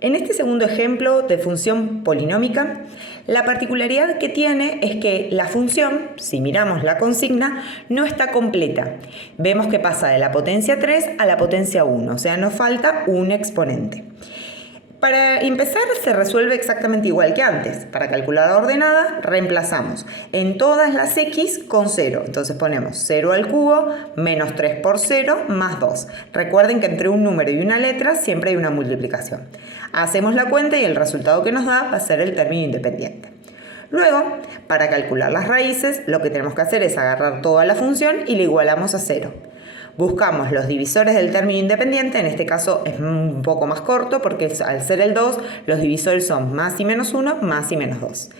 En este segundo ejemplo de función polinómica, la particularidad que tiene es que la función, si miramos la consigna, no está completa. Vemos que pasa de la potencia 3 a la potencia 1, o sea, nos falta un exponente. Para empezar, se resuelve exactamente igual que antes. Para calcular la ordenada, reemplazamos en todas las x con 0. Entonces ponemos 0 al cubo menos 3 por 0 más 2. Recuerden que entre un número y una letra siempre hay una multiplicación. Hacemos la cuenta y el resultado que nos da va a ser el término independiente. Luego, para calcular las raíces, lo que tenemos que hacer es agarrar toda la función y la igualamos a 0. Buscamos los divisores del término independiente, en este caso es un poco más corto porque al ser el 2, los divisores son más y menos 1, más y menos 2.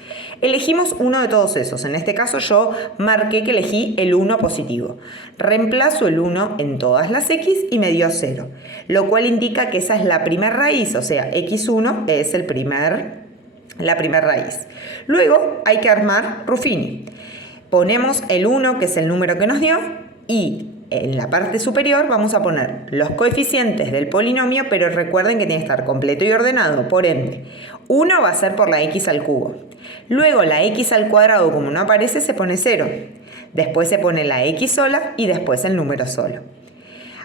Elegimos uno de todos esos, en este caso yo marqué que elegí el 1 positivo. Reemplazo el 1 en todas las x y me dio 0, lo cual indica que esa es la primera raíz, o sea, x1 es la primera raíz. Luego hay que armar Ruffini. Ponemos el 1, que es el número que nos dio, y en la parte superior vamos a poner los coeficientes del polinomio, pero recuerden que tiene que estar completo y ordenado, por ende, 1 va a ser por la x al cubo. Luego la x al cuadrado, como no aparece, se pone 0. Después se pone la x sola y después el número solo.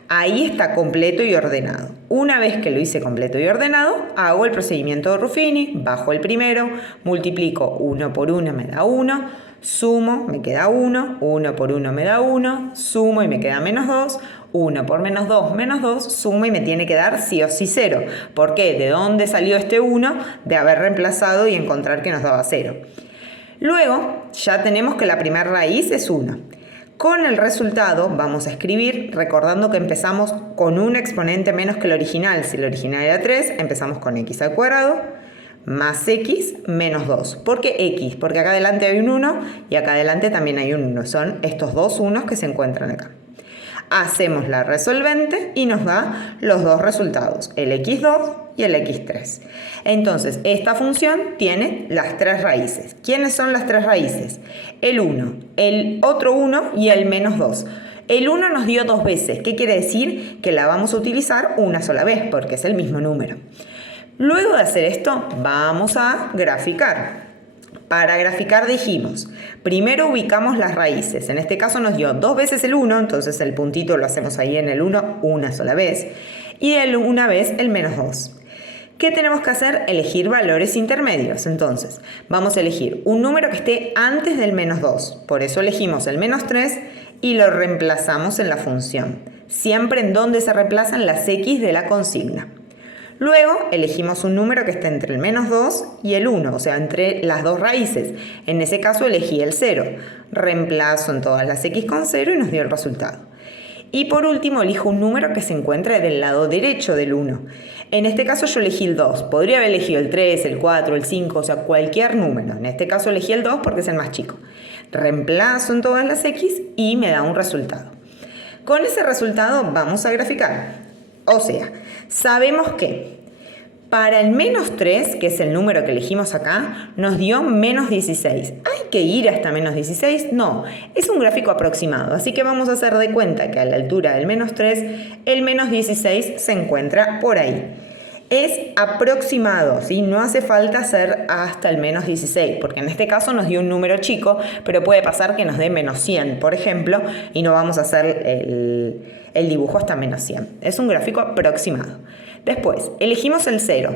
Ahí está completo y ordenado. Una vez que lo hice completo y ordenado, hago el procedimiento de Ruffini, bajo el primero, multiplico 1 por 1 me da 1, sumo, me queda 1, 1 por 1 me da 1, sumo y me queda menos 2, 1 por menos 2, sumo y me tiene que dar sí o sí 0. ¿Por qué? ¿De dónde salió este 1? De haber reemplazado y encontrar que nos daba 0. Luego, ya tenemos que la primera raíz es 1. Con el resultado vamos a escribir recordando que empezamos con un exponente menos que el original. Si el original era 3, empezamos con x al cuadrado más x menos 2. ¿Por qué x? Porque acá adelante hay un 1 y acá adelante también hay un 1. Son estos dos unos que se encuentran acá. Hacemos la resolvente y nos da los dos resultados, el x2 y el x3. Entonces, esta función tiene las tres raíces. ¿Quiénes son las tres raíces? El 1, el otro 1 y el menos 2. El 1 nos dio dos veces. ¿Qué quiere decir? Que la vamos a utilizar una sola vez porque es el mismo número. Luego de hacer esto, vamos a graficar. Para graficar dijimos, primero ubicamos las raíces. En este caso nos dio dos veces el 1, entonces el puntito lo hacemos ahí en el 1 una sola vez. Y una vez el menos 2. ¿Qué tenemos que hacer? Elegir valores intermedios. Entonces, vamos a elegir un número que esté antes del menos 2. Por eso elegimos el menos 3 y lo reemplazamos en la función. Siempre en donde se reemplazan las x de la consigna. Luego elegimos un número que esté entre el menos 2 y el 1, o sea, entre las dos raíces. En ese caso elegí el 0. Reemplazo en todas las x con 0 y nos dio el resultado. Y por último elijo un número que se encuentre del lado derecho del 1. En este caso yo elegí el 2. Podría haber elegido el 3, el 4, el 5, o sea, cualquier número. En este caso elegí el 2 porque es el más chico. Reemplazo en todas las x y me da un resultado. Con ese resultado vamos a graficar. O sea, sabemos que para el menos 3, que es el número que elegimos acá, nos dio menos 16. ¿Hay que ir hasta menos 16? No, es un gráfico aproximado, así que vamos a hacer de cuenta que a la altura del menos 3, el menos 16 se encuentra por ahí. Es aproximado, ¿sí? No hace falta hacer hasta el menos 16, porque en este caso nos dio un número chico, pero puede pasar que nos dé menos 100, por ejemplo, y no vamos a hacer el dibujo hasta menos 100. Es un gráfico aproximado. Después, elegimos el 0.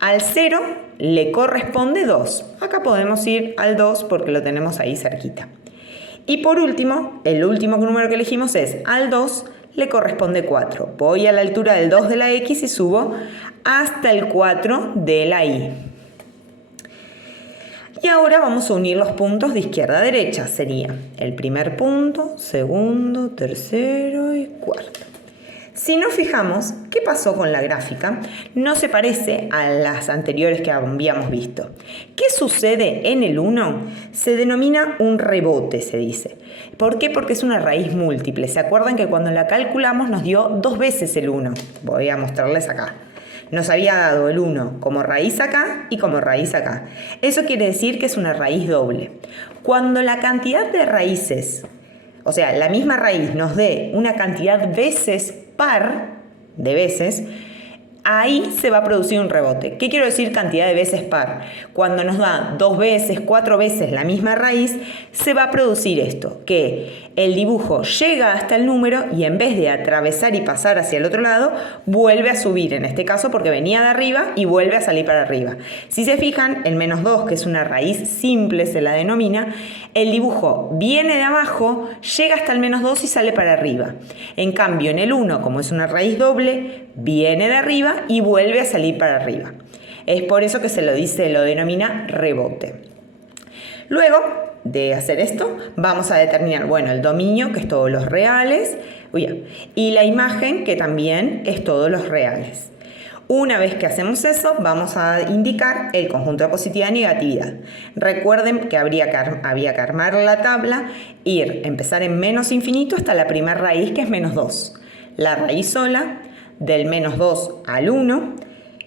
Al 0 le corresponde 2. Acá podemos ir al 2 porque lo tenemos ahí cerquita. Y por último, el último número que elegimos es al 2 le corresponde 4. Voy a la altura del 2 de la x y subo hasta el 4 de la y. Y ahora vamos a unir los puntos de izquierda a derecha. Sería el primer punto, segundo, tercero y cuarto. Si nos fijamos, ¿qué pasó con la gráfica? No se parece a las anteriores que habíamos visto. ¿Qué sucede en el 1? Se denomina un rebote, se dice. ¿Por qué? Porque es una raíz múltiple. ¿Se acuerdan que cuando la calculamos nos dio dos veces el 1? Voy a mostrarles acá. Nos había dado el 1 como raíz acá y como raíz acá. Eso quiere decir que es una raíz doble. Cuando la cantidad de raíces, o sea, la misma raíz nos dé una cantidad veces par de veces, ahí se va a producir un rebote. ¿Qué quiero decir cantidad de veces par? Cuando nos da 2 veces, 4 veces la misma raíz, se va a producir esto, que el dibujo llega hasta el número y en vez de atravesar y pasar hacia el otro lado, vuelve a subir, en este caso porque venía de arriba y vuelve a salir para arriba. Si se fijan, el menos 2, que es una raíz simple, se la denomina, el dibujo viene de abajo, llega hasta el menos 2 y sale para arriba. En cambio, en el 1, como es una raíz doble, viene de arriba y vuelve a salir para arriba. Es por eso que se lo denomina rebote. Luego de hacer esto, vamos a determinar, el dominio, que es todos los reales, y la imagen, que también es todos los reales. Una vez que hacemos eso, vamos a indicar el conjunto de positividad y negatividad. Recuerden que había que armar la tabla, empezar en menos infinito hasta la primera raíz, que es menos 2. La raíz sola, del menos 2 al 1,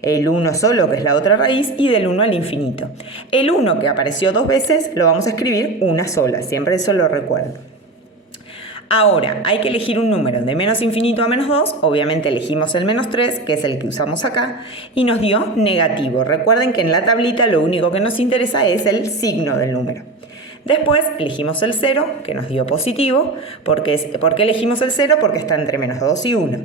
el 1 solo, que es la otra raíz, y del 1 al infinito. El 1, que apareció 2 veces, lo vamos a escribir una sola, siempre eso lo recuerdo. Ahora, hay que elegir un número de menos infinito a menos 2, obviamente elegimos el menos 3, que es el que usamos acá, y nos dio negativo. Recuerden que en la tablita lo único que nos interesa es el signo del número. Después elegimos el 0, que nos dio positivo. ¿Por qué elegimos el 0? Porque está entre menos 2 y 1.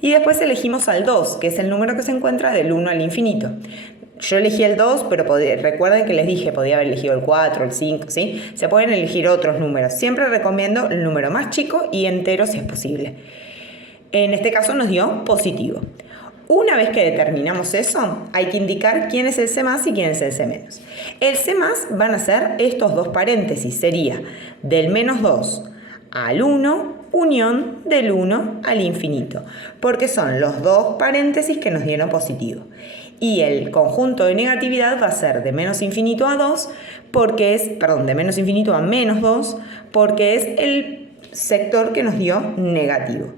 Y después elegimos al 2, que es el número que se encuentra del 1 al infinito. Yo elegí el 2, pero recuerden que les dije, podía haber elegido el 4, el 5, ¿sí? Se pueden elegir otros números. Siempre recomiendo el número más chico y entero si es posible. En este caso nos dio positivo. Una vez que determinamos eso, hay que indicar quién es el C más y quién es el C menos. El C más van a ser estos dos paréntesis. Sería del menos 2 al 1, unión del 1 al infinito. Porque son los dos paréntesis que nos dieron positivo. Y el conjunto de negatividad va a ser de menos infinito a 2, de menos infinito a menos 2, porque es el sector que nos dio negativo.